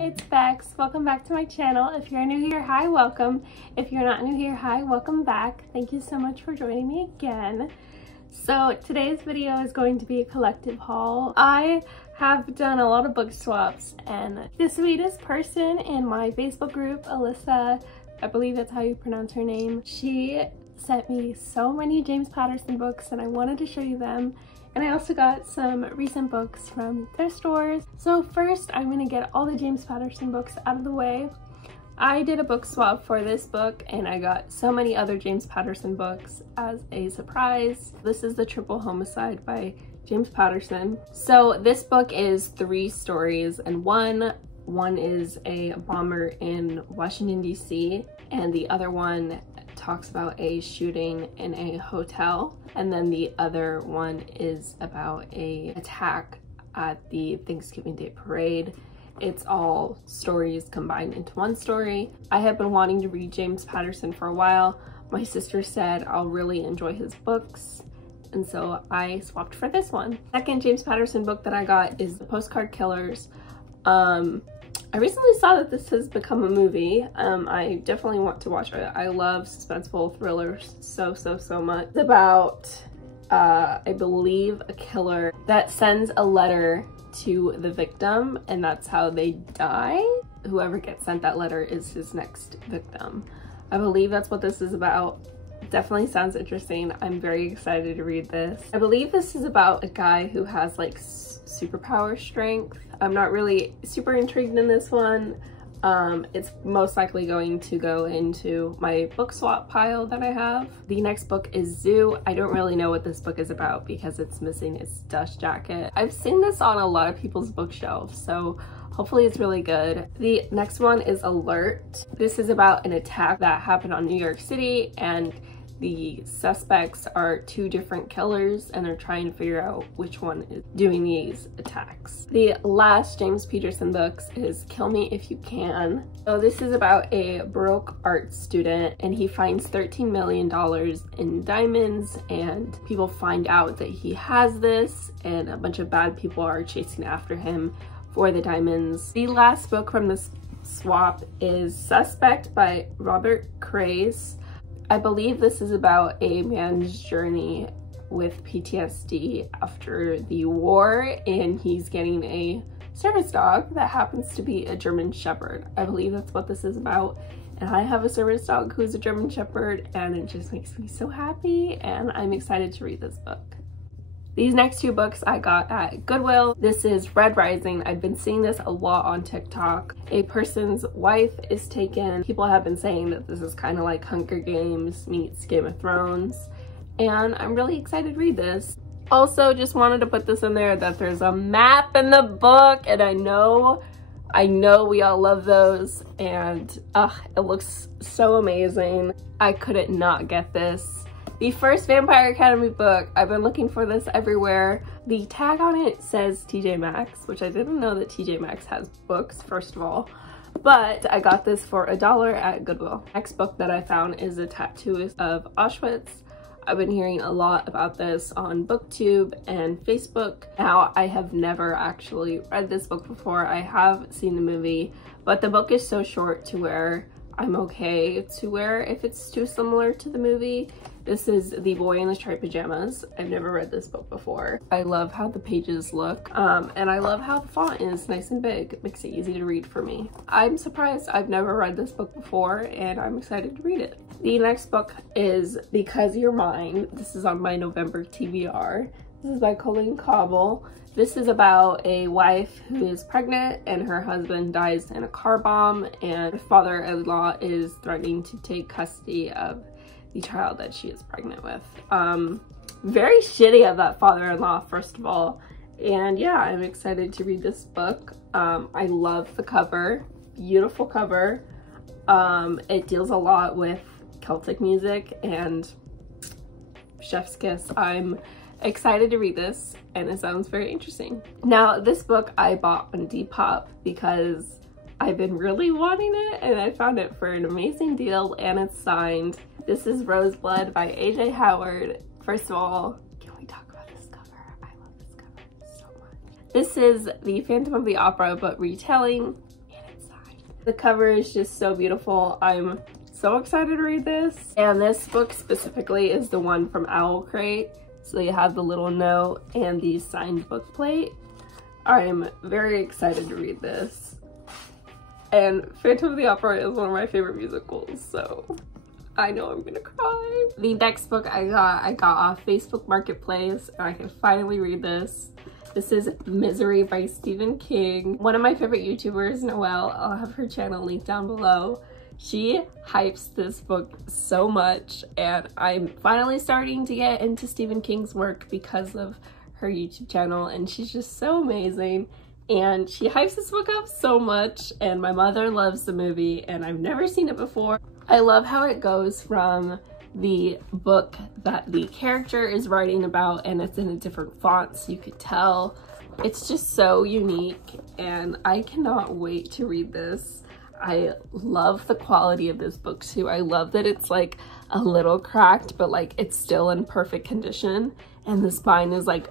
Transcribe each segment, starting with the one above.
It's Bex. Welcome back to my channel. If you're new here, hi, welcome. If you're not new here, hi, welcome back. Thank you so much for joining me again. So today's video is going to be a collective haul. I have done a lot of book swaps, and the sweetest person in my Facebook group, Alyssa, I believe that's how you pronounce her name, she sent me so many James Patterson books and I wanted to show you them. And I also got some recent books from thrift stores. So first, I'm gonna get all the James Patterson books out of the way. I did a book swap for this book and I got so many other James Patterson books as a surprise. This is The Triple Homicide by James Patterson. So this book is 3 stories, and one is a bomber in Washington, D.C., and the other one talks about a shooting in a hotel, and then the other one is about a attack at the Thanksgiving Day parade. It's all stories combined into one story. I have been wanting to read James Patterson for a while. My sister said I'll really enjoy his books, and so I swapped for this one. Second James Patterson book that I got is The Postcard Killers. I recently saw that this has become a movie. I definitely want to watch it. I love suspenseful thrillers so much. It's about, I believe, a killer that sends a letter to the victim, and that's how they die. Whoever gets sent that letter is his next victim. I believe that's what this is about. Definitely sounds interesting. I'm very excited to read this. I believe this is about a guy who has like superpower strength. I'm not really super intrigued in this one. It's most likely going to go into my book swap pile that I have. The next book is Zoo. I don't really know what this book is about because it's missing its dust jacket. I've seen this on a lot of people's bookshelves, so hopefully it's really good. The next one is Alert. This is about an attack that happened on New York City, and the suspects are 2 different killers and they're trying to figure out which one is doing these attacks. The last James Patterson book is Kill Me If You Can. So this is about a Baroque art student, and he finds $13 million in diamonds, and people find out that he has this, and a bunch of bad people are chasing after him for the diamonds. The last book from this swap is Suspect by Robert Crais. I believe this is about a man's journey with PTSD after the war, and he's getting a service dog that happens to be a German Shepherd. I believe that's what this is about, and I have a service dog who's a German Shepherd, and it just makes me so happy, and I'm excited to read this book. These next 2 books I got at Goodwill. This is Red Rising. I've been seeing this a lot on TikTok. A person's wife is taken. People have been saying that this is kind of like Hunger Games meets Game of Thrones, and I'm really excited to read this. Also, just wanted to put this in there that there's a map in the book, and I know we all love those, and it looks so amazing. I couldn't not get this. The first Vampire Academy book, I've been looking for this everywhere. The tag on it says TJ Maxx, which I didn't know that TJ Maxx has books, first of all. But I got this for $1 at Goodwill. Next book that I found is A Tattooist of Auschwitz. I've been hearing a lot about this on BookTube and Facebook. Now, I have never actually read this book before. I have seen the movie, but the book is so short to where I'm okay to where if it's too similar to the movie. This is The Boy in the Striped Pajamas. I've never read this book before. I love how the pages look, and I love how the font is nice and big. It makes it easy to read for me. I'm surprised I've never read this book before, and I'm excited to read it. The next book is Because You're Mine. This is on my November TBR. This is by Colleen Cobble. This is about a wife who is pregnant and her husband dies in a car bomb, and her father-in-law is threatening to take custody of the child that she is pregnant with. Very shitty of that father-in-law, first of all. And yeah, I'm excited to read this book. I love the cover, beautiful cover. It deals a lot with Celtic music and chef's kiss. I'm excited to read this, and it sounds very interesting. Now, this book I bought on Depop because I've been really wanting it, and I found it for an amazing deal, and it's signed. This is Roseblood by A.J. Howard. First of all, can we talk about this cover? I love this cover so much. This is the Phantom of the Opera, but retelling and inside. The cover is just so beautiful. I'm so excited to read this. And this book specifically is the one from Owl Crate. So you have the little note and the signed book plate. I'm very excited to read this. And Phantom of the Opera is one of my favorite musicals, so I know I'm gonna cry. The next book I got off Facebook Marketplace, and I can finally read this. This is Misery by Stephen King. One of my favorite YouTubers, Noelle, I'll have her channel linked down below. She hypes this book so much, and I'm finally starting to get into Stephen King's work because of her YouTube channel, and she's just so amazing. And she hypes this book up so much, and my mother loves the movie, and I've never seen it before. I love how it goes from the book that the character is writing about, and it's in a different font, so you could tell. It's just so unique, and I cannot wait to read this. I love the quality of this book too. I love that it's like a little cracked, but like it's still in perfect condition, and the spine is like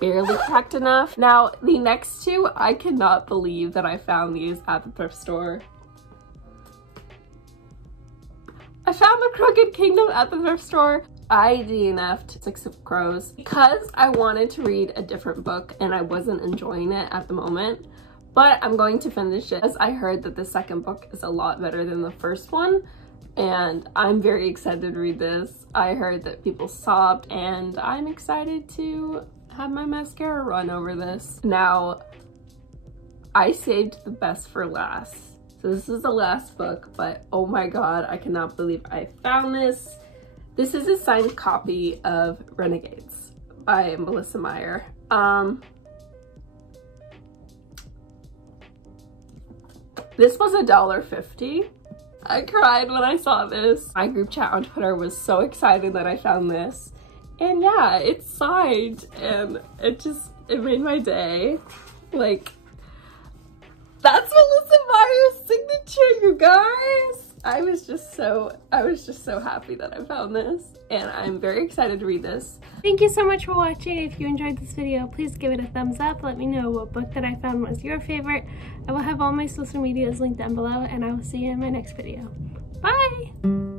barely cracked enough. Now, the next two, I cannot believe that I found these at the thrift store. I found The Crooked Kingdom at the thrift store. I DNF'd Six of Crows because I wanted to read a different book and I wasn't enjoying it at the moment. But I'm going to finish it as I heard that the second book is a lot better than the first one. And I'm very excited to read this. I heard that people sobbed, and I'm excited to have my mascara run over this. Now, I saved the best for last. So this is the last book, but oh my god, I cannot believe I found this. This is a signed copy of Renegades by Melissa Meyer. This was $1.50. I cried when I saw this. My group chat on Twitter was so excited that I found this. And yeah, it's signed, and it made my day. Like, that's Melissa Meyer's signature, you guys. I was just so happy that I found this, and I'm very excited to read this. Thank you so much for watching. If you enjoyed this video, please give it a thumbs up. Let me know what book that I found was your favorite. I will have all my social medias linked down below, and I will see you in my next video. Bye!